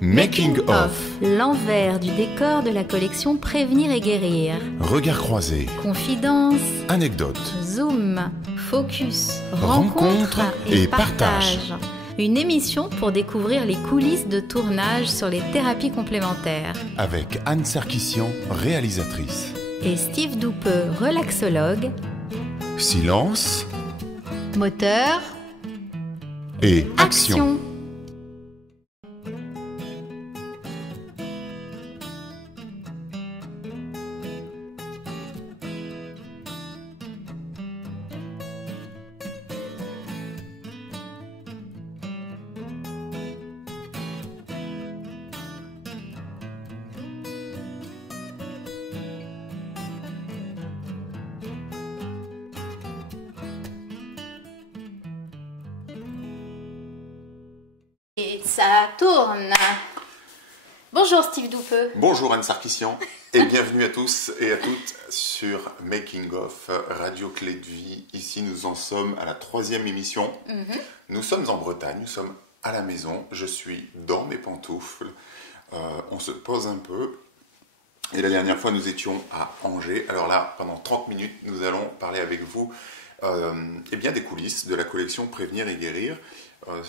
Making of. L'envers du décor de la collection Prévenir et guérir. Regard croisé. Confidence. Anecdote. Zoom. Focus. Rencontre et partage. Une émission pour découvrir les coulisses de tournage sur les thérapies complémentaires. Avec Anne Sarkissian, réalisatrice. Et Steve Doupeux, relaxologue. Silence. Moteur. Et action. Et ça tourne. Bonjour Steve Doupeux. Bonjour Anne Sarkissian et bienvenue à tous et à toutes sur Making of Radio Clé de Vie. Ici nous en sommes à la 3e émission. Nous sommes en Bretagne, nous sommes à la maison. Je suis dans mes pantoufles. On se pose un peu. Et la dernière fois nous étions à Angers. Alors là, pendant 30 minutes, nous allons parler avec vous eh bien, des coulisses de la collection Prévenir et guérir.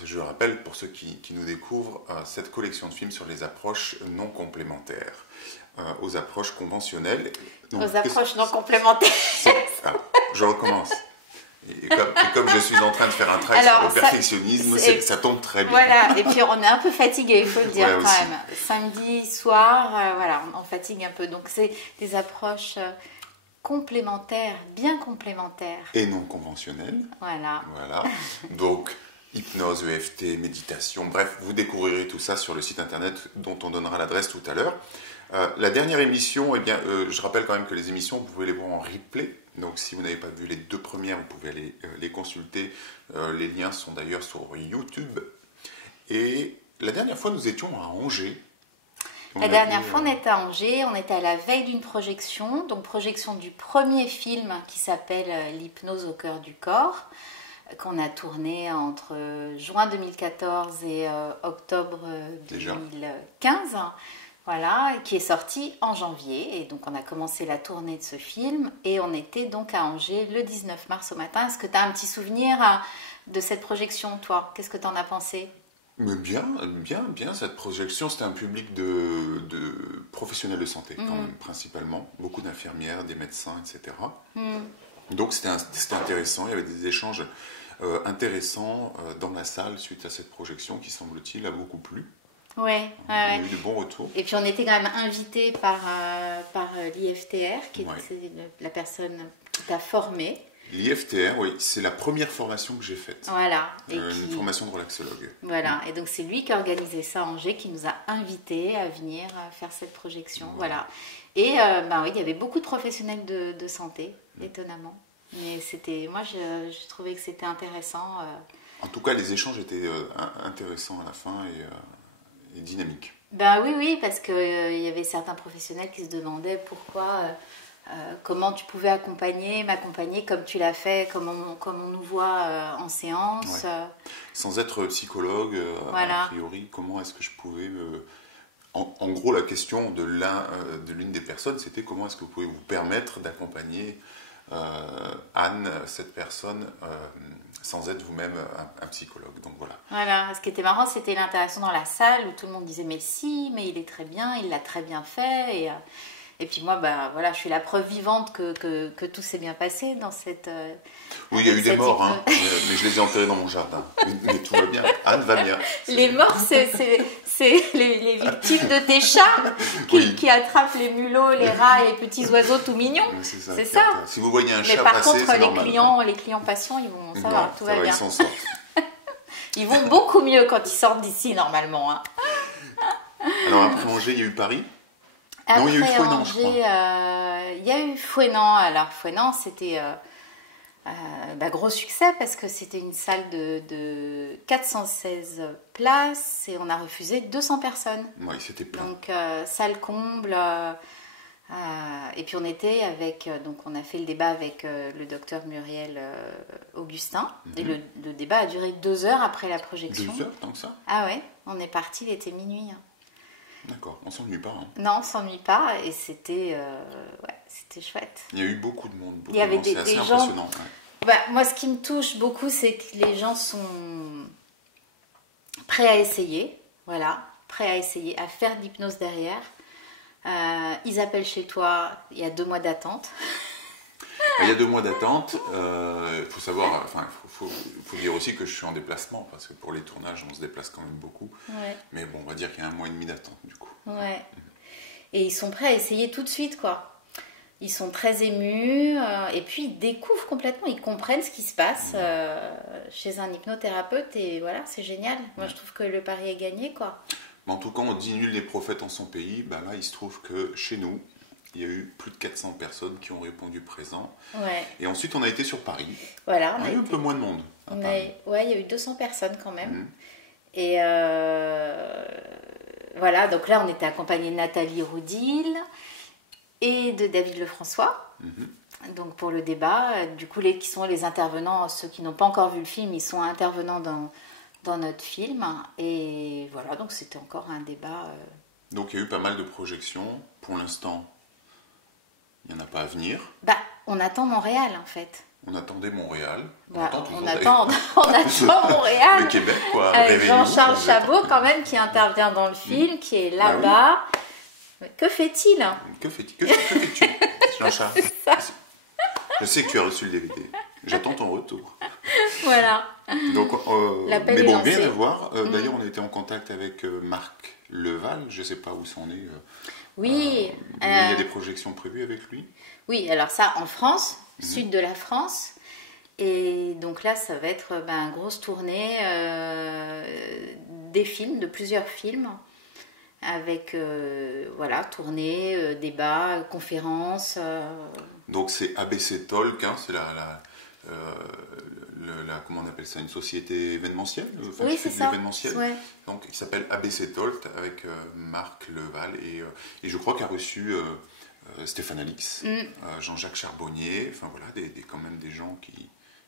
Je rappelle, pour ceux qui nous découvrent, cette collection de films sur les approches non complémentaires, aux approches conventionnelles. Donc, aux approches non complémentaires. Alors, je recommence. Et comme je suis en train de faire un track sur le perfectionnisme, ça tombe très bien. Voilà, et puis on est un peu fatigué, il faut le dire ouais, quand aussi. même. Samedi soir, voilà, on fatigue un peu. Donc c'est des approches complémentaires, bien complémentaires. Et non conventionnelles. Voilà. Donc, hypnose, EFT, méditation, bref, vous découvrirez tout ça sur le site internet dont on donnera l'adresse tout à l'heure. La dernière émission, eh bien, je rappelle quand même que les émissions, vous pouvez les voir en replay. Donc, si vous n'avez pas vu les 2 premières, vous pouvez aller les consulter. Les liens sont d'ailleurs sur YouTube. Et la dernière fois, nous étions à Angers. La dernière fois, on était à Angers, on était à la veille d'une projection, donc projection du premier film qui s'appelle L'hypnose au cœur du corps, qu'on a tourné entre juin 2014 et octobre 2015, voilà, qui est sorti en janvier. Et donc on a commencé la tournée de ce film et on était donc à Angers le 19 mars au matin. Est-ce que tu as un petit souvenir de cette projection, toi? Qu'est-ce que tu en as pensé? Mais bien, cette projection, c'était un public de professionnels de santé, quand même, principalement. Beaucoup d'infirmières, des médecins, etc. Donc c'était intéressant, il y avait des échanges intéressants dans la salle suite à cette projection qui, semble-t-il, a beaucoup plu. Ouais, on a eu de bons retours. Et puis on était quand même invité par l'IFTR, qui est la personne qui t'a formé. L'IFTR, oui, c'est la première formation que j'ai faite. Voilà. Une formation de relaxologue. Voilà, et donc c'est lui qui a organisé ça à Angers, qui nous a invités à venir faire cette projection. Voilà. Et oui, il y avait beaucoup de professionnels de santé, étonnamment. Mais moi je trouvais que c'était intéressant. En tout cas, les échanges étaient intéressants à la fin et dynamiques. Oui, parce qu'il y avait certains professionnels qui se demandaient pourquoi... comment tu pouvais m'accompagner comme tu l'as fait, comme on nous voit en séance. Ouais. Sans être psychologue, voilà. A priori, comment est-ce que je pouvais... En gros, la question de l'une des personnes, c'était comment est-ce que vous pouvez vous permettre d'accompagner Anne, cette personne, sans être vous-même un psychologue. Donc voilà. Voilà, ce qui était marrant, c'était l'interaction dans la salle où tout le monde disait « mais si, mais il est très bien, il l'a très bien fait ». Et puis moi, je suis la preuve vivante que tout s'est bien passé dans cette... oui, il y a eu des morts, mais je les ai enterrés dans mon jardin. Mais tout va bien, Anne va bien. Les morts, c'est les victimes de tes chats qui attrapent les mulots, les rats et les petits oiseaux tout mignons. C'est ça. Si vous voyez un chat mais par passer, contre, c'est normal. les clients patients, ils vont savoir, tout va bien. Ils s'en sortent. Ils vont beaucoup mieux quand ils sortent d'ici, normalement. Alors après Angers, il y a eu Paris. Après non, il y a eu Fouesnant, Angers, je crois. Il y a eu Fouesnant. Alors, Fouesnant, c'était gros succès parce que c'était une salle de 416 places et on a refusé 200 personnes. Oui, c'était plein. Donc, salle comble. Et puis, on était donc on a fait le débat avec le docteur Muriel Augustin. Et le débat a duré 2 heures après la projection. 2 heures, tant que ça? Ah ouais, on est parti, il était minuit. D'accord, on s'ennuie pas. Hein. Non, on s'ennuie pas et c'était chouette. Il y a eu beaucoup de monde. Il y avait c'est assez des impressionnant. gens. Ouais. Bah, moi, ce qui me touche beaucoup, c'est que les gens sont prêts à essayer. Voilà, prêts à essayer, à faire de l'hypnose derrière. Ils appellent chez toi, il y a 2 mois d'attente. Il y a 2 mois d'attente. Il faut savoir, enfin, faut dire aussi que je suis en déplacement parce que pour les tournages, on se déplace quand même beaucoup. Ouais. Mais bon, on va dire qu'il y a 1 mois et demi d'attente du coup. Ouais. Et ils sont prêts à essayer tout de suite, quoi. Ils sont très émus et puis ils découvrent complètement, ils comprennent ce qui se passe chez un hypnothérapeute et voilà, c'est génial. Moi, je trouve que le pari est gagné, quoi. En tout cas, on dit nul les prophètes en son pays. Ben là, il se trouve que chez nous, il y a eu plus de 400 personnes qui ont répondu présent. Ouais. Et ensuite, on a été sur Paris. Voilà, on a eu un peu moins de monde. Ouais, il y a eu 200 personnes quand même. Et voilà, donc là, on était accompagné de Nathalie Roudil et de David Lefrançois. Donc pour le débat, du coup, qui sont les intervenants, ceux qui n'ont pas encore vu le film, ils sont intervenants dans notre film. Et voilà, donc c'était encore un débat. Donc il y a eu pas mal de projections. Pour l'instant, il n'y en a pas à venir. Bah, on attend Montréal en fait. On attendait Montréal. On attend Montréal. Le Québec, quoi. Avec Jean-Charles Chabot, quand même, qui intervient dans le film, qui est là-bas. Oui. Que fait-il? Que fais-tu, Jean-Charles? Je sais que tu as reçu le DVD. J'attends ton retour. Voilà. Donc, l'appel mais bon, est lancé. rien à voir. D'ailleurs, on a été en contact avec Marc Leval. Je ne sais pas où c'en est. Oui. Il y a des projections prévues avec lui. Oui, alors ça, en France, sud de la France. Et donc là, ça va être une grosse tournée des films, de plusieurs films. Avec, tournée, débat, conférences. Donc c'est ABC Talk, hein, c'est comment on appelle ça, une société événementielle, oui, c'est ça. Ouais. Donc il s'appelle ABC Talk avec Marc Leval et je crois qu'il a reçu Stéphane Alix, Jean-Jacques Charbonnier, enfin voilà, quand même des gens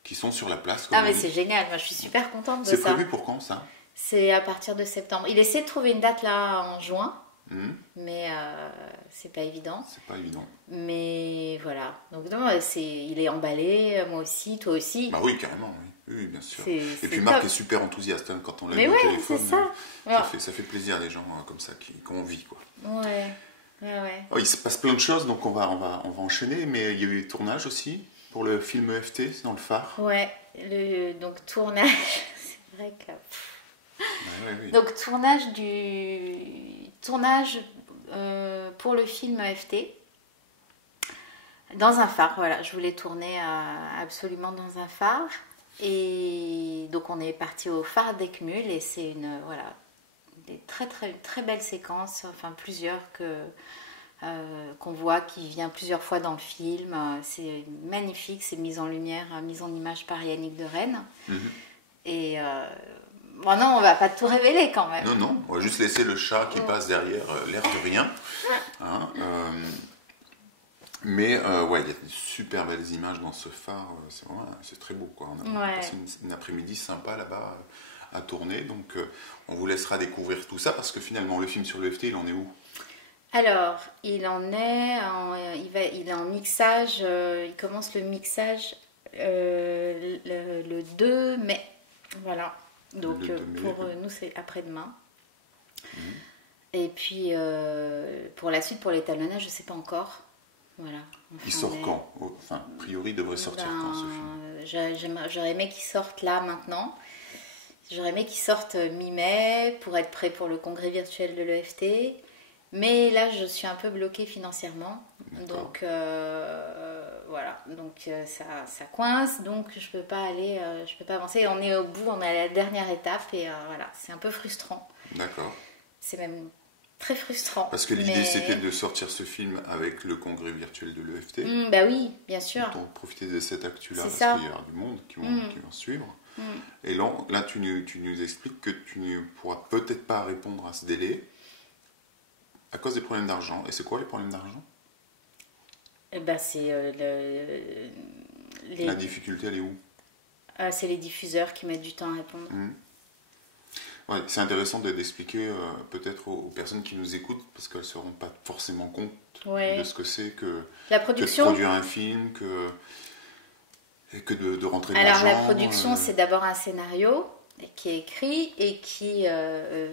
qui sont sur la place. Ah mais c'est génial, moi je suis super contente de ça. C'est prévu pour quand ça? C'est à partir de septembre. Il essaie de trouver une date là en juin, mais c'est pas évident. C'est pas évident. Mais voilà. Donc non, il est emballé, moi aussi, toi aussi. Bah oui, carrément, oui, bien sûr. Et puis Marc est super enthousiaste hein, quand on l'a vu au téléphone. C'est ça. Ça fait plaisir les gens comme ça qui ont envie, quoi. Ouais. Oh, il se passe plein de choses, donc on va enchaîner. Mais il y a eu des tournages aussi pour le film EFT dans le phare. Ouais. Donc tournage, c'est vrai que. Oui. Donc tournage pour le film EFT dans un phare. Voilà, je voulais tourner absolument dans un phare et donc on est parti au phare d'Eckmühl et c'est des très très très belles séquences, enfin plusieurs qu'on voit qui vient plusieurs fois dans le film. C'est magnifique, c'est mise en lumière, mise en image par Yannick de Rennes et bon non, on va pas tout révéler quand même. Non, on va juste laisser le chat qui passe derrière l'air de rien. Hein, mais il y a des super belles images dans ce phare. C'est très beau, quoi. On a passé une après-midi sympa là-bas à tourner. Donc on vous laissera découvrir tout ça parce que finalement le film sur l'EFT, il en est où? Alors, il est en mixage. Il commence le mixage le 2 mai. Voilà. Donc pour nous c'est après-demain. Et puis pour la suite, pour l'étalonnage, je ne sais pas encore. Voilà. Il sort quand? Enfin, a priori, il devrait sortir quand ce film? J'aurais aimé qu'il sorte là maintenant. J'aurais aimé qu'il sorte mi-mai pour être prêt pour le congrès virtuel de l'EFT. Mais là, je suis un peu bloquée financièrement. Donc voilà, donc ça coince, donc je peux pas avancer. On est au bout, on est à la dernière étape et voilà, c'est un peu frustrant. D'accord. C'est même très frustrant. Parce que l'idée c'était de sortir ce film avec le congrès virtuel de l'EFT. Bah oui, bien sûr. Donc profiter de cette actu-là parce qu'il y aura du monde qui vont suivre. Et là tu nous expliques que tu ne pourras peut-être pas répondre à ce délai à cause des problèmes d'argent. Et c'est quoi les problèmes d'argent? C'est la difficulté, elle est où? C'est les diffuseurs qui mettent du temps à répondre. Ouais, c'est intéressant d'expliquer peut-être aux personnes qui nous écoutent, parce qu'elles ne se rendent pas forcément compte de ce que c'est que la production, que de produire un film, et que de rentrer dans alors le genre. la production, c'est d'abord un scénario qui est écrit et qui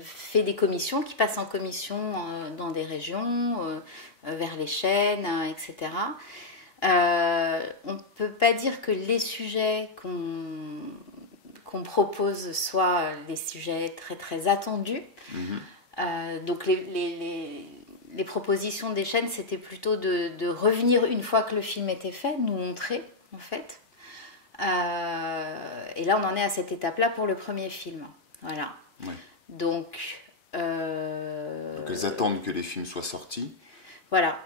fait des commissions, qui passe en commission dans des régions, vers les chaînes, etc. On ne peut pas dire que les sujets qu'on propose soient des sujets très très attendus. Donc les propositions des chaînes, c'était plutôt de revenir une fois que le film était fait, nous montrer en fait. Et là, on en est à cette étape-là pour le premier film. Voilà. Ouais. Donc elles attendent que les films soient sortis. Voilà.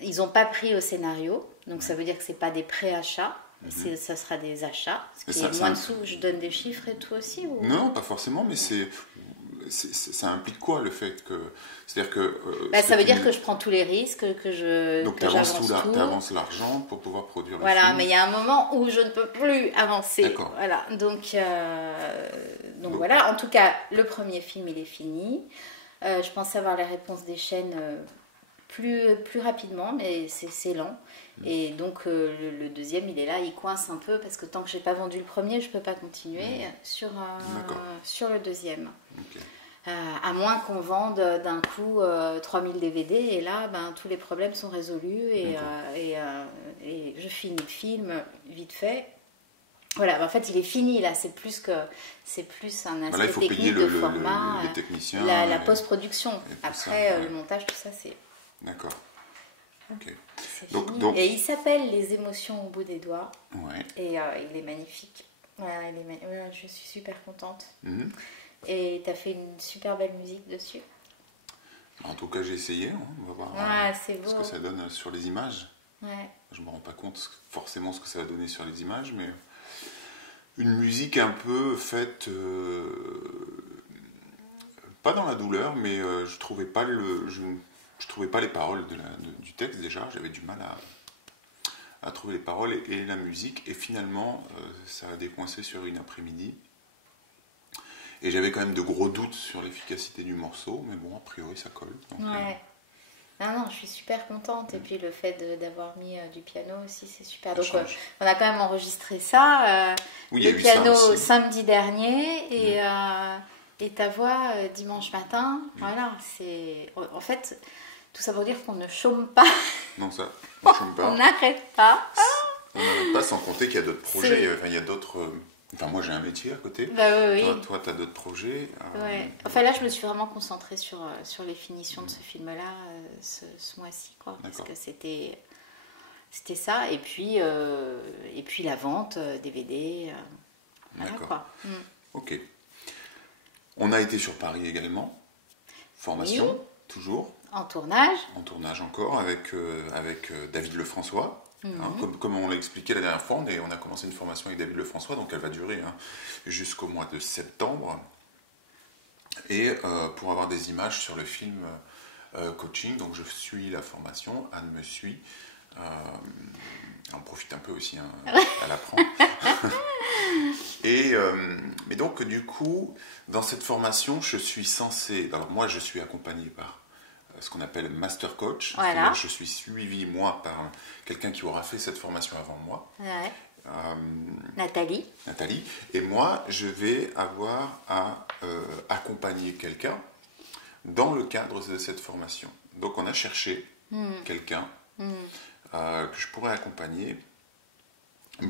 Ils n'ont pas pris au scénario, donc ça veut dire que ce n'est pas des pré-achats, ça sera des achats. Ce qui est moins dessous, je donne des chiffres et tout aussi ou... Non, pas forcément, mais ça implique quoi le fait que... C'est-à-dire que... ça veut dire que je prends tous les risques, que je... Donc tu avances l'argent pour pouvoir produire le film. Voilà, mais il y a un moment où je ne peux plus avancer. D'accord. Voilà, donc voilà, en tout cas, le premier film, il est fini. Je pense avoir les réponses des chaînes plus rapidement, mais c'est lent. Et donc le deuxième, il est là, il coince un peu, parce que tant que je n'ai pas vendu le premier, je ne peux pas continuer sur le deuxième. Okay. À moins qu'on vende d'un coup 3000 DVD, et là, tous les problèmes sont résolus, et je finis le film vite fait. Voilà, en fait, il est fini, là, c'est plus un aspect technique de format, les techniciens, la post-production. Après, le montage, tout ça, c'est... D'accord. Ok. Donc... Et il s'appelle Les émotions au bout des doigts. Ouais. Et il est magnifique. Ouais, je suis super contente. Et tu as fait une super belle musique dessus. En tout cas, j'ai essayé. On va voir ce que ça donne sur les images. Ouais. Je ne me rends pas compte forcément ce que ça va donner sur les images, mais une musique un peu faite... pas dans la douleur, mais je trouvais pas je trouvais pas les paroles du texte déjà. J'avais du mal à trouver les paroles et la musique. Et finalement, ça a décoincé sur une après-midi. Et j'avais quand même de gros doutes sur l'efficacité du morceau, mais bon, a priori, ça colle. Donc, ouais. Non, je suis super contente. Et puis le fait d'avoir mis du piano aussi, c'est super. Donc on a quand même enregistré ça. Le piano samedi dernier et ta voix dimanche matin. Voilà, c'est... En fait, tout ça pour dire qu'on ne chôme pas. Non, ça, on ne chôme pas. On n'arrête pas. On n'arrête pas, sans compter qu'il y a d'autres projets. Il y a d'autres... Enfin, moi, j'ai un métier à côté. Oui. Toi, tu as d'autres projets. Ouais. Enfin, là, je me suis vraiment concentrée sur les finitions de ce film-là ce mois-ci, quoi. Parce que c'était ça. Et puis la vente, DVD. Voilà, quoi. Ok. On a été sur Paris également. Formation, toujours. En tournage. En tournage encore, avec David Lefrançois. Comme on l'a expliqué la dernière fois, on a commencé une formation avec David Lefrançois, donc elle va durer jusqu'au mois de septembre. Et pour avoir des images sur le film coaching, donc je suis la formation, Anne me suit. On profite un peu aussi, elle apprend. Mais donc du coup, dans cette formation, je suis censé... Alors moi, je suis accompagné par ce qu'on appelle master coach. Voilà. Je suis suivi, moi, par quelqu'un qui aura fait cette formation avant moi. Ouais. Nathalie. Et moi, je vais avoir à accompagner quelqu'un dans le cadre de cette formation. Donc on a cherché quelqu'un que je pourrais accompagner.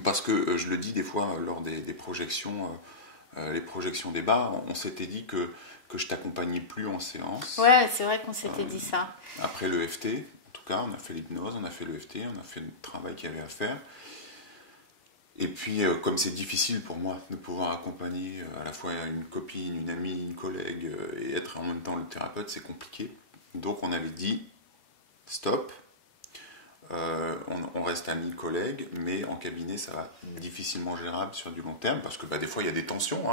Parce que je le dis des fois lors des projections, les projections débat, on s'était dit que je t'accompagnais plus en séance. Ouais, c'est vrai qu'on s'était dit ça. Après l'EFT, en tout cas, on a fait l'hypnose, on a fait l'EFT, on a fait le travail qu'il y avait à faire. Et puis, comme c'est difficile pour moi de pouvoir accompagner à la fois une copine, une amie, une collègue, et être en même temps le thérapeute, c'est compliqué. Donc on avait dit, stop, on reste amis, collègues, mais en cabinet, ça va difficilement gérable sur du long terme, parce que des fois, il y a des tensions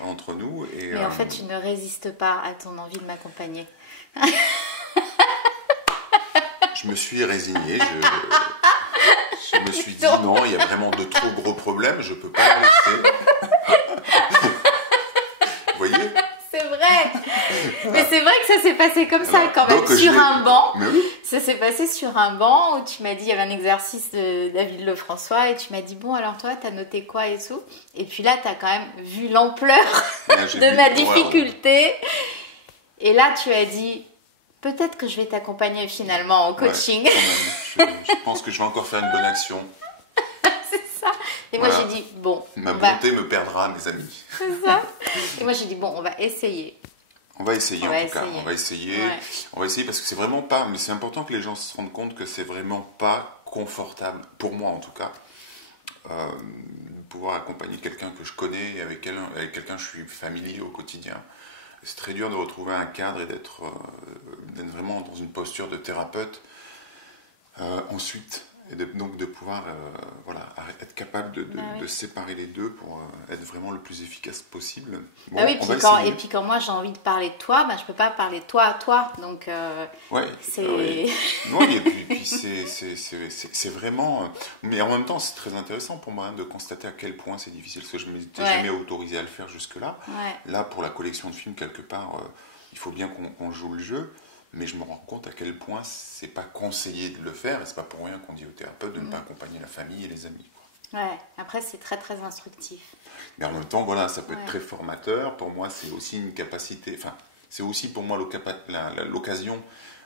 entre nous. Mais en fait, tu ne résistes pas à ton envie de m'accompagner. Je me suis résignée, je me suis dit, non, il y a vraiment de trop gros problèmes, je ne peux pas rester. Vous voyez, vrai. Mais c'est vrai que ça s'est passé comme ça quand même, sur un banc. Mais oui. Ça s'est passé sur un banc où tu m'as dit, il y avait un exercice de David Lefrançois et tu m'as dit, bon alors toi, t'as noté quoi et tout. Et puis là, t'as quand même vu l'ampleur de ma difficulté. Et là, tu as dit, peut-être que je vais t'accompagner finalement en coaching. Je pense que je vais encore faire une bonne action. C'est ça. Et moi, j'ai dit, bon. Ma bonté me perdra, mes amis. C'est ça. Et moi, j'ai dit, bon, on va essayer. On va essayer en tout cas. On va essayer. Ouais. On va essayer parce que c'est vraiment pas. Mais c'est important que les gens se rendent compte que c'est vraiment pas confortable, pour moi en tout cas, de pouvoir accompagner quelqu'un que je connais et avec quelqu'un que je suis familier au quotidien. C'est très dur de retrouver un cadre et d'être vraiment dans une posture de thérapeute ensuite. Et donc de pouvoir être capable de séparer les deux pour être vraiment le plus efficace possible. Bon, et puis quand moi j'ai envie de parler de toi, je ne peux pas parler de toi à toi. Donc c'est... Oui, et puis c'est vraiment... mais en même temps, c'est très intéressant pour moi de constater à quel point c'est difficile, parce que je ne m'étais jamais autorisé à le faire jusque-là. Ouais. Là, pour la collection de films, quelque part, il faut bien qu'on joue le jeu. Mais je me rends compte à quel point c'est pas conseillé de le faire, et c'est pas pour rien qu'on dit au thérapeute de ne pas accompagner la famille et les amis. Quoi. Ouais, après c'est très très instructif. Mais en même temps, voilà, ça peut être très formateur. Pour moi, c'est aussi une capacité, enfin, c'est aussi pour moi l'occasion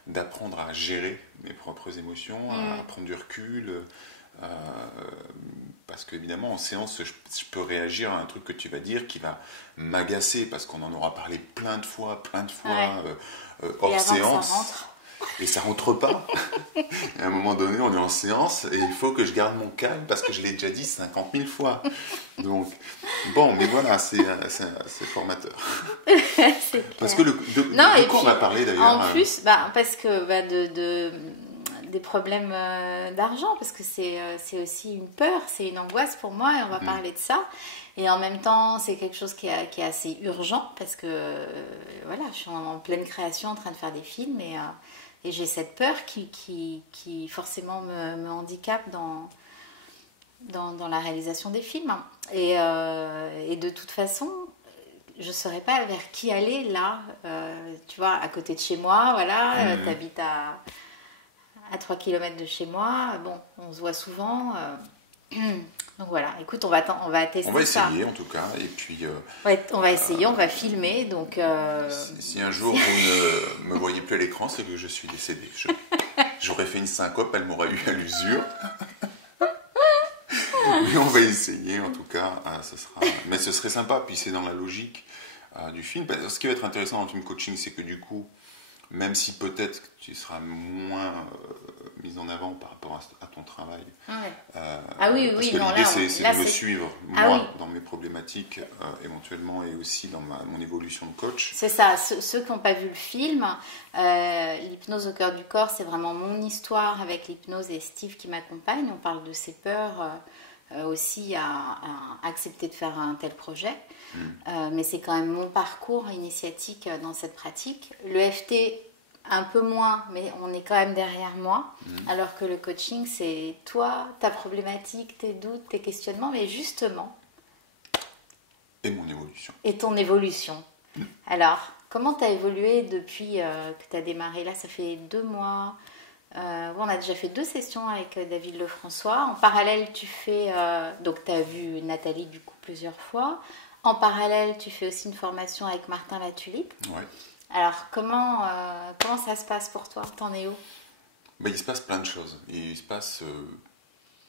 d'apprendre à gérer mes propres émotions, à prendre du recul. Parce qu'évidemment, en séance, je peux réagir à un truc que tu vas dire qui va m'agacer, parce qu'on en aura parlé plein de fois, hors séance. Et ça rentre pas. À un moment donné, on est en séance et il faut que je garde mon calme parce que je l'ai déjà dit 50 000 fois. Donc, bon, mais voilà, c'est formateur. Parce que de quoi on va parler d'ailleurs? En plus, parce que des problèmes d'argent, parce que c'est aussi une peur, c'est une angoisse pour moi, et on va parler de ça. Et en même temps, c'est quelque chose qui est assez urgent, parce que voilà, je suis en pleine création, en train de faire des films, et j'ai cette peur qui forcément me handicape dans la réalisation des films. Et de toute façon, je ne saurais pas vers qui aller là. Tu vois, à côté de chez moi, voilà, t'habites à 3 km de chez moi. Bon, on se voit souvent. Donc voilà, écoute, on va tester ça. On va essayer en tout cas, et puis... on va essayer, on va filmer, donc... Si un jour vous ne me voyez plus à l'écran, c'est que je suis décédé. J'aurais fait une syncope, elle m'aurait eu à l'usure. Mais on va essayer en tout cas, mais ce serait sympa, puis c'est dans la logique du film. Ce qui va être intéressant dans le film coaching, c'est que du coup, même si peut-être tu seras moins mise en avant par rapport à ton travail. Parce que l'idée, c'est de me suivre, moi, dans mes problématiques, éventuellement, et aussi dans mon évolution de coach. C'est ça, ceux qui n'ont pas vu le film, l'hypnose au cœur du corps, c'est vraiment mon histoire avec l'hypnose et Steve qui m'accompagne. On parle de ses peurs aussi à accepter de faire un tel projet. Mais c'est quand même mon parcours initiatique dans cette pratique. Le FT, un peu moins, mais on est quand même derrière moi. Alors que le coaching, c'est toi, ta problématique, tes doutes, tes questionnements, mais justement... Et mon évolution. Et ton évolution. Alors, comment tu as évolué depuis que tu as démarré? Là, ça fait 2 mois... on a déjà fait 2 sessions avec David Lefrançois. En parallèle, tu fais... donc, tu as vu Nathalie, du coup, plusieurs fois. En parallèle, tu fais aussi une formation avec Martin Latulipe. Ouais. Alors, comment ça se passe pour toi? T'en es où? Il se passe plein de choses. Il se passe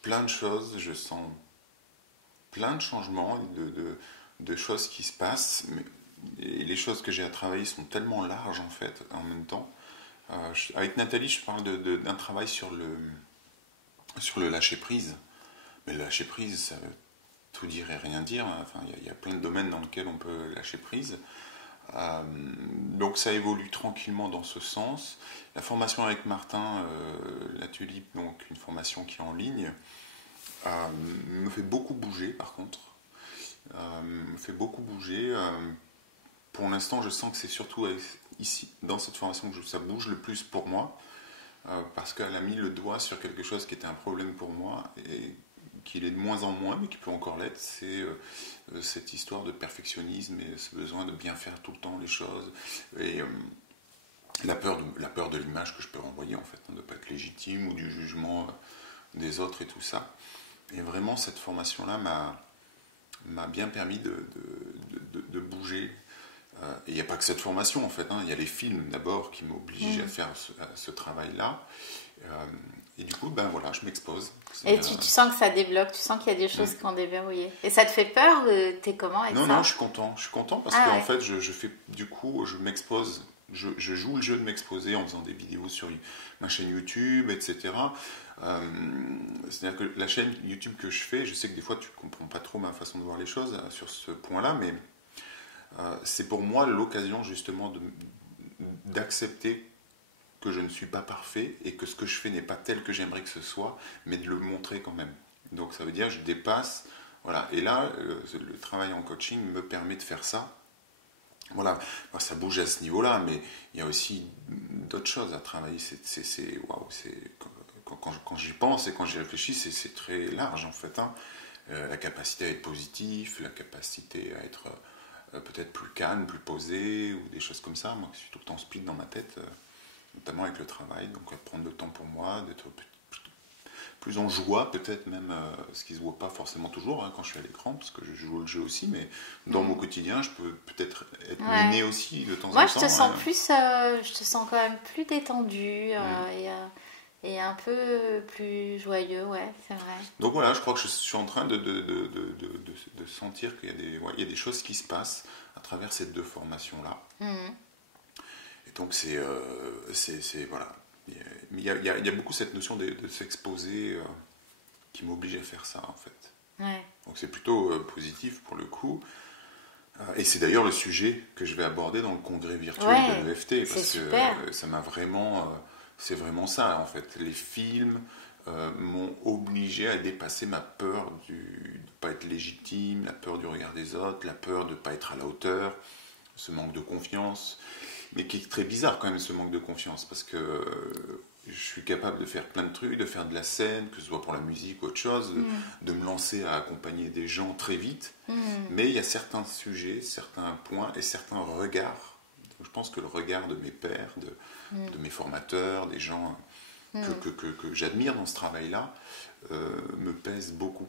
plein de choses. Je sens plein de changements, de choses qui se passent. Et les choses que j'ai à travailler sont tellement larges, en fait, en même temps. Avec Nathalie, je parle d'un travail sur le lâcher-prise. Mais le lâcher-prise, ça veut tout dire et rien dire. Enfin, il y a plein de domaines dans lesquels on peut lâcher prise. Donc ça évolue tranquillement dans ce sens. La formation avec Martin Latulipe, donc une formation qui est en ligne, me fait beaucoup bouger par contre. Me fait beaucoup bouger. Pour l'instant, je sens que c'est surtout ici, dans cette formation, que ça bouge le plus pour moi, parce qu'elle a mis le doigt sur quelque chose qui était un problème pour moi et qui l'est de moins en moins, mais qui peut encore l'être, c'est cette histoire de perfectionnisme et ce besoin de bien faire tout le temps les choses. Et la peur de l'image que je peux renvoyer, en fait, hein, de ne pas être légitime ou du jugement des autres et tout ça. Et vraiment, cette formation-là m'a bien permis de bouger. Et il n'y a pas que cette formation, en fait. Hein. Il y a les films, d'abord, qui m'obligent à faire ce travail-là. Et du coup, ben voilà, je m'expose. Et tu sens que ça débloque, tu sens qu'il y a des choses qui ont déverrouillé. Et ça te fait peur? T'es comment avec ça? Non, je suis content. Je suis content parce qu'en fait, je fais, du coup, je m'expose. Je joue le jeu de m'exposer en faisant des vidéos sur ma chaîne YouTube, etc. C'est-à-dire que la chaîne YouTube que je fais, je sais que des fois tu ne comprends pas trop ma façon de voir les choses sur ce point-là, mais c'est pour moi l'occasion justement d'accepter que je ne suis pas parfait et que ce que je fais n'est pas tel que j'aimerais que ce soit, mais de le montrer quand même. Donc ça veut dire que je dépasse. Voilà. Et là, le travail en coaching me permet de faire ça. Voilà, ça bouge à ce niveau-là, mais il y a aussi d'autres choses à travailler. Waouh, quand j'y pense et quand j'y réfléchis, c'est très large en fait. Hein. La capacité à être positif, la capacité à être peut-être plus calme, plus posé, ou des choses comme ça. Moi, je suis tout le temps speed dans ma tête, notamment avec le travail. Donc, prendre le temps pour moi, d'être plus en joie, peut-être même, ce qui ne se voit pas forcément toujours hein, quand je suis à l'écran, parce que je joue le jeu aussi, mais dans mon quotidien, je peux peut-être être mené aussi de temps en temps. Moi, je te sens je te sens quand même plus détendu et un peu plus joyeux, ouais, c'est vrai. Donc voilà, je crois que je suis en train de sentir qu'il y a des choses qui se passent à travers ces deux formations-là. Et donc voilà. Mais il y a beaucoup cette notion de s'exposer qui m'oblige à faire ça en fait. Ouais. Donc c'est plutôt positif pour le coup. Et c'est d'ailleurs le sujet que je vais aborder dans le congrès virtuel de l'EFT. Parce que ça m'a vraiment... c'est vraiment ça en fait. Les films m'ont obligé à dépasser ma peur de ne pas être légitime, la peur du regard des autres, la peur de ne pas être à la hauteur, ce manque de confiance. Mais qui est très bizarre quand même ce manque de confiance, parce que je suis capable de faire plein de trucs, de faire de la scène, que ce soit pour la musique ou autre chose, de me lancer à accompagner des gens très vite, mais il y a certains sujets, certains points et certains regards. Je pense que le regard de mes pairs, de mes formateurs, des gens que j'admire dans ce travail-là, me pèse beaucoup.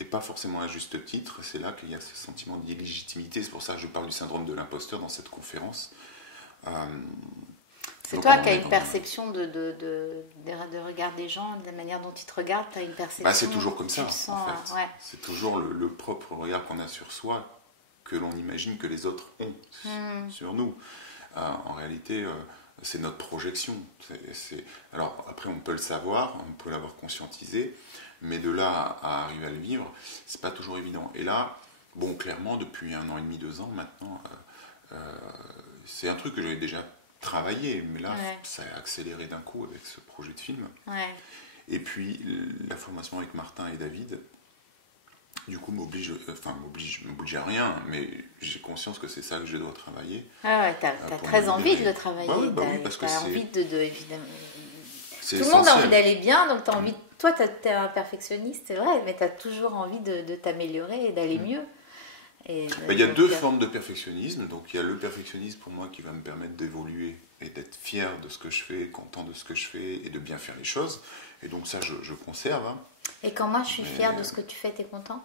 Et pas forcément à juste titre, c'est là qu'il y a ce sentiment d'illégitimité, c'est pour ça que je parle du syndrome de l'imposteur dans cette conférence. C'est toi qui as une perception de regard des gens, de la manière dont ils te regardent, tu as une perception. C'est toujours comme ça, en fait. Ouais. C'est toujours le propre regard qu'on a sur soi que l'on imagine que les autres ont sur nous. En réalité, c'est notre projection. Alors après, on peut le savoir, on peut l'avoir conscientisé, mais de là à arriver à le vivre, c'est pas toujours évident. Et là, bon, clairement, depuis 1 an et demi, 2 ans maintenant, c'est un truc que j'avais déjà travaillé, mais là, ça a accéléré d'un coup avec ce projet de film. Ouais. Et puis, la formation avec Martin et David, du coup, m'oblige à rien, mais j'ai conscience que c'est ça que je dois travailler. Ah ouais, t'as très envie de le travailler. T'as envie évidemment. Tout le monde a envie d'aller bien, donc t'as envie. Toi, t'es un perfectionniste, c'est vrai, mais t'as toujours envie de t'améliorer et d'aller mieux. Il y a 2 formes de perfectionnisme. Donc il y a le perfectionnisme pour moi qui va me permettre d'évoluer et d'être fier de ce que je fais, content de ce que je fais et de bien faire les choses. Et donc ça, je conserve. Hein. Et quand moi je suis fier de ce que tu fais, t'es content?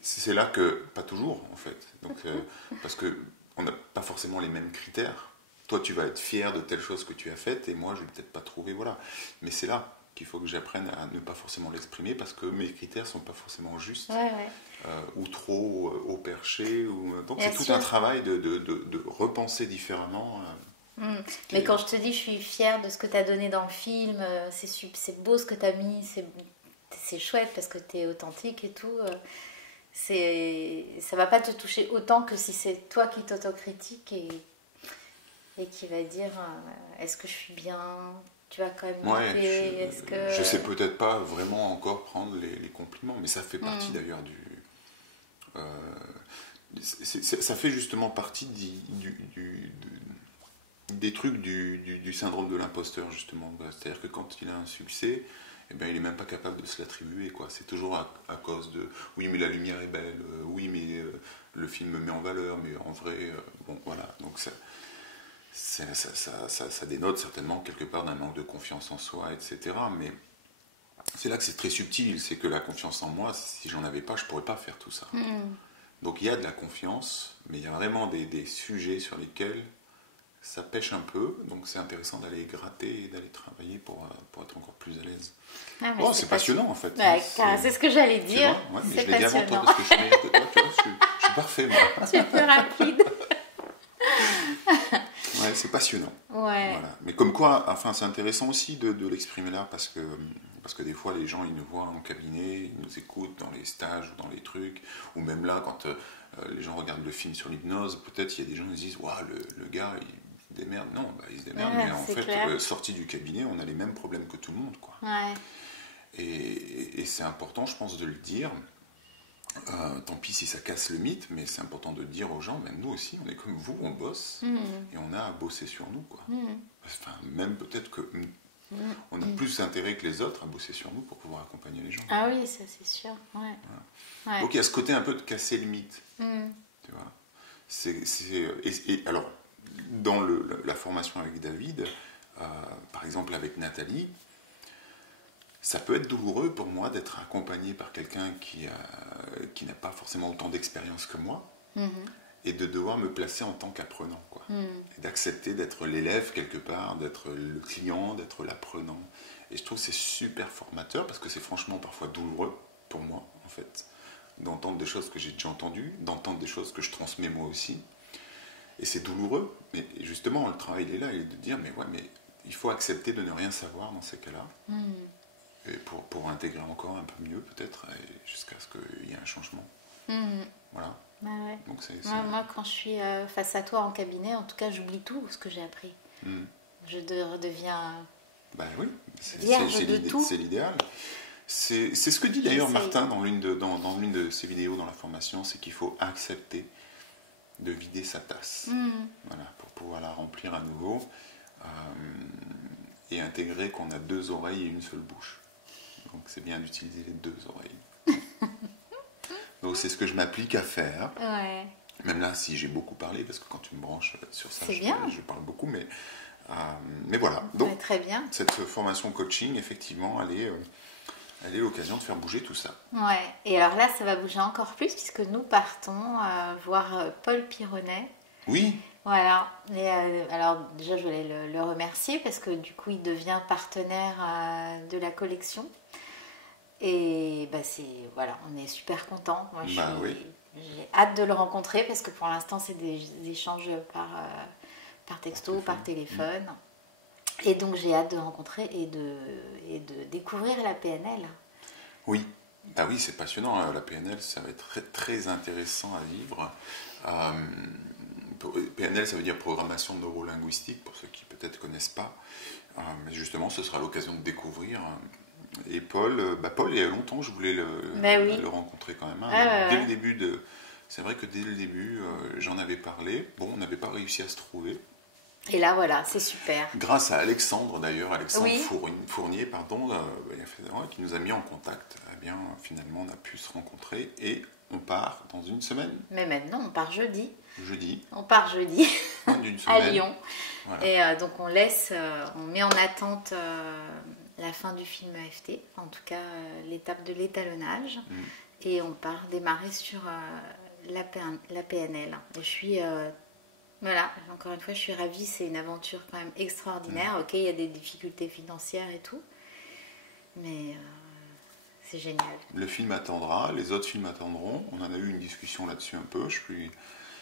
C'est là que, pas toujours en fait. Donc, parce qu'on n'a pas forcément les mêmes critères. Toi, tu vas être fier de telle chose que tu as faite et moi, je ne vais peut-être pas trouver. Voilà. Mais c'est là qu'il faut que j'apprenne à ne pas forcément l'exprimer parce que mes critères ne sont pas forcément justes ou trop haut perché. Donc c'est tout un travail de repenser différemment. Mais quand je te dis je suis fière de ce que tu as donné dans le film, c'est beau ce que tu as mis, c'est chouette parce que tu es authentique et tout. Ça va pas te toucher autant que si c'est toi qui t'autocritique et qui va dire est-ce que je suis bien? Tu vas quand même je sais peut-être pas vraiment encore prendre les compliments, mais ça fait partie d'ailleurs ça fait justement partie des trucs du syndrome de l'imposteur justement. C'est-à-dire que quand il a un succès, eh bien, il n'est même pas capable de se l'attribuer, quoi. C'est toujours à cause de oui, mais la lumière est belle, oui, mais le film me met en valeur, mais en vrai, bon, voilà. Donc ça dénote certainement quelque part d'un manque de confiance en soi, etc. Mais c'est là que c'est très subtil, c'est que la confiance en moi, si j'en avais pas, je pourrais pas faire tout ça. Donc il y a de la confiance, mais il y a vraiment des sujets sur lesquels ça pêche un peu, donc c'est intéressant d'aller gratter et d'aller travailler pour être encore plus à l'aise. Ah, Oh, c'est passionnant en fait. Ouais, c'est ce que j'allais dire. Ouais, mais c'est je l'ai dit avant toi parce que je suis meilleur que toi, tu vois, je suis parfait moi. Tu es plus rapide. Ouais, c'est passionnant. Ouais. Voilà. Mais comme quoi, enfin, c'est intéressant aussi de l'exprimer là parce que des fois les gens ils nous voient en cabinet, ils nous écoutent dans les stages ou dans les trucs, ou même là quand les gens regardent le film sur l'hypnose, peut-être il y a des gens qui se disent waouh, le gars il se démerde. Non, bah, il se démerde, mais en fait, sorti du cabinet, on a les mêmes problèmes que tout le monde, quoi. Ouais. Et c'est important, je pense, de le dire. Tant pis si ça casse le mythe, mais c'est important de dire aux gens, même nous aussi, on est comme vous, on bosse, et on a à bosser sur nous, quoi. Enfin, même peut-être que on a plus intérêt que les autres à bosser sur nous pour pouvoir accompagner les gens. Ah oui, ça c'est sûr. Ouais. Voilà. Ouais. Donc il y a ce côté un peu de casser le mythe, tu vois. Et alors, dans la formation avec David, par exemple avec Nathalie, ça peut être douloureux pour moi d'être accompagné par quelqu'un qui n'a pas forcément autant d'expérience que moi, et de devoir me placer en tant qu'apprenant, quoi. Et d'accepter d'être l'élève quelque part, d'être le client, d'être l'apprenant. Et je trouve que c'est super formateur parce que c'est franchement parfois douloureux pour moi, en fait, d'entendre des choses que j'ai déjà entendues, d'entendre des choses que je transmets moi aussi. Et c'est douloureux, mais justement, le travail il est là, il est de dire, mais ouais, mais il faut accepter de ne rien savoir dans ces cas-là. Et pour intégrer encore un peu mieux peut-être, jusqu'à ce qu'il y ait un changement. Voilà. Bah ouais. Donc moi, quand je suis face à toi en cabinet, en tout cas, j'oublie tout ce que j'ai appris. Je redeviens vierge de tout. C'est l'idéal. C'est ce que dit d'ailleurs Martin dans l'une de ses vidéos dans la formation, c'est qu'il faut accepter de vider sa tasse. Voilà, pour pouvoir la remplir à nouveau et intégrer qu'on a 2 oreilles et une seule bouche. Donc c'est bien d'utiliser les 2 oreilles. Donc c'est ce que je m'applique à faire. Ouais. Même là, si j'ai beaucoup parlé, parce que quand tu me branches sur ça, je parle beaucoup, mais voilà. Donc très bien. Cette formation coaching, effectivement, elle est l'occasion de faire bouger tout ça. Ouais. Et alors là, ça va bouger encore plus puisque nous partons voir Paul Pironnet. Oui. Voilà. Et alors déjà, je voulais le remercier parce que du coup, il devient partenaire de la collection. Et voilà, on est super contents. Moi, j'ai hâte de le rencontrer parce que pour l'instant, c'est des échanges par texto, par téléphone. Et donc, j'ai hâte de le rencontrer et de découvrir la PNL. Oui. Ah oui, c'est passionnant. La PNL, ça va être très, très intéressant à vivre. PNL, ça veut dire programmation neurolinguistique, pour ceux qui peut-être ne connaissent pas. Mais justement, ce sera l'occasion de découvrir. Et Paul, il y a longtemps, je voulais le rencontrer quand même. Le début c'est vrai que dès le début, j'en avais parlé. Bon, on n'avait pas réussi à se trouver. Et là, voilà, c'est super. Grâce à Alexandre, d'ailleurs, Fournier, pardon, qui nous a mis en contact. Eh bien, finalement, on a pu se rencontrer et on part dans une semaine. Mais maintenant, on part jeudi. On part jeudi à Lyon. Voilà. Et donc, on met en attente la fin du film EFT, en tout cas l'étape de l'étalonnage. Et on part démarrer sur la PNL. Et je suis... Voilà, encore une fois, je suis ravie, c'est une aventure quand même extraordinaire. Ok, il y a des difficultés financières et tout, mais c'est génial. Le film attendra, les autres films attendront. On en a eu une discussion là-dessus un peu.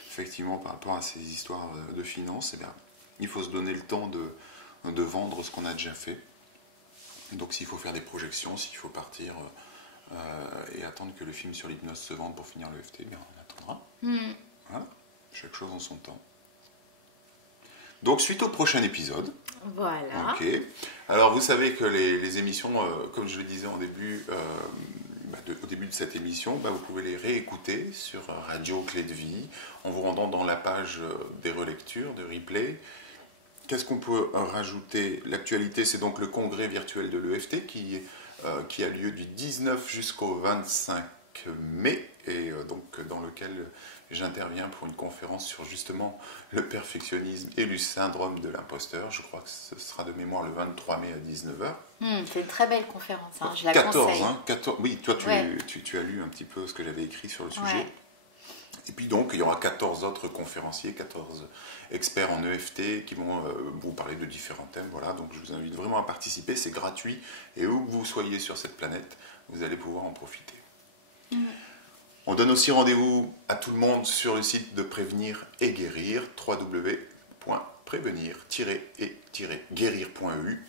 Effectivement, par rapport à ces histoires de finances, eh bien, il faut se donner le temps de vendre ce qu'on a déjà fait. Donc s'il faut faire des projections, s'il faut partir et attendre que le film sur l'hypnose se vende pour finir le FT, eh bien, on attendra. Voilà, chaque chose en son temps. Donc, suite au prochain épisode. Voilà. Ok. Alors, vous savez que les émissions, comme je le disais au début de cette émission, vous pouvez les réécouter sur Radio Clé de Vie, en vous rendant dans la page des relectures, de replay. Qu'est-ce qu'on peut rajouter ? L'actualité, c'est donc le congrès virtuel de l'EFT qui qui a lieu du 19 jusqu'au 25 mai et donc dans lequel j'interviens pour une conférence sur justement le perfectionnisme et le syndrome de l'imposteur. Je crois que ce sera de mémoire le 23 mai à 19h. C'est une très belle conférence, hein, je la 14, conseille. Hein, 14, oui, toi tu as lu un petit peu ce que j'avais écrit sur le sujet. Et puis donc, il y aura 14 autres conférenciers, 14 experts en EFT qui vont vous parler de différents thèmes. Voilà, donc je vous invite vraiment à participer, c'est gratuit. Et où que vous soyez sur cette planète, vous allez pouvoir en profiter. On donne aussi rendez-vous à tout le monde sur le site de Prévenir et Guérir, www.prévenir-et-guérir.eu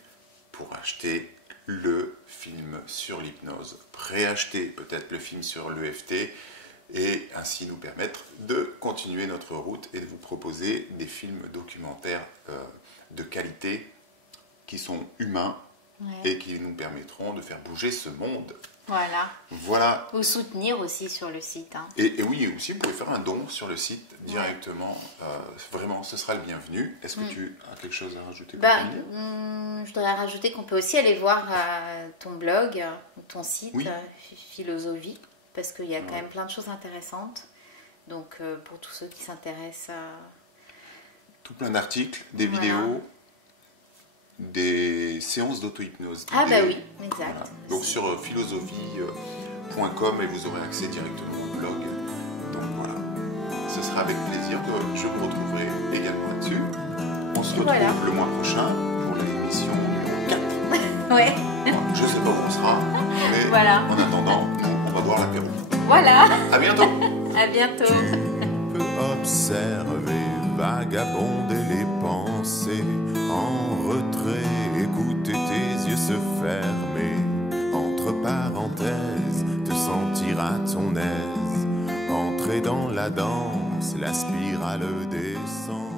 pour acheter le film sur l'hypnose, préacheter peut-être le film sur l'EFT et ainsi nous permettre de continuer notre route et de vous proposer des films documentaires de qualité qui sont humains et qui nous permettront de faire bouger ce monde. Voilà. Ou soutenir aussi sur le site. Hein. Et oui, aussi, vous pouvez faire un don sur le site directement. Vraiment, ce sera le bienvenu. Est-ce que tu as quelque chose à rajouter je voudrais rajouter qu'on peut aussi aller voir ton blog, ton site, Philosophie, parce qu'il y a quand même plein de choses intéressantes. Donc, pour tous ceux qui s'intéressent à... Tout plein d'articles, des vidéos, des séances d'auto-hypnose. Ah bah oui, exact. Voilà. Donc sur philosophie.com et vous aurez accès directement au blog. Donc voilà, ce sera avec plaisir que je vous retrouverai également là-dessus. On se retrouve le mois prochain pour l'émission numéro 4. Ouais. Je sais pas où on sera, mais en attendant, on va boire l'apéro. Voilà. À bientôt. À bientôt. Tu peux observer, vagabonder les pensées en retrait, écouter tes yeux se fermer. Entre parenthèses, te sentir à ton aise. Entrer dans la danse, la spirale descend.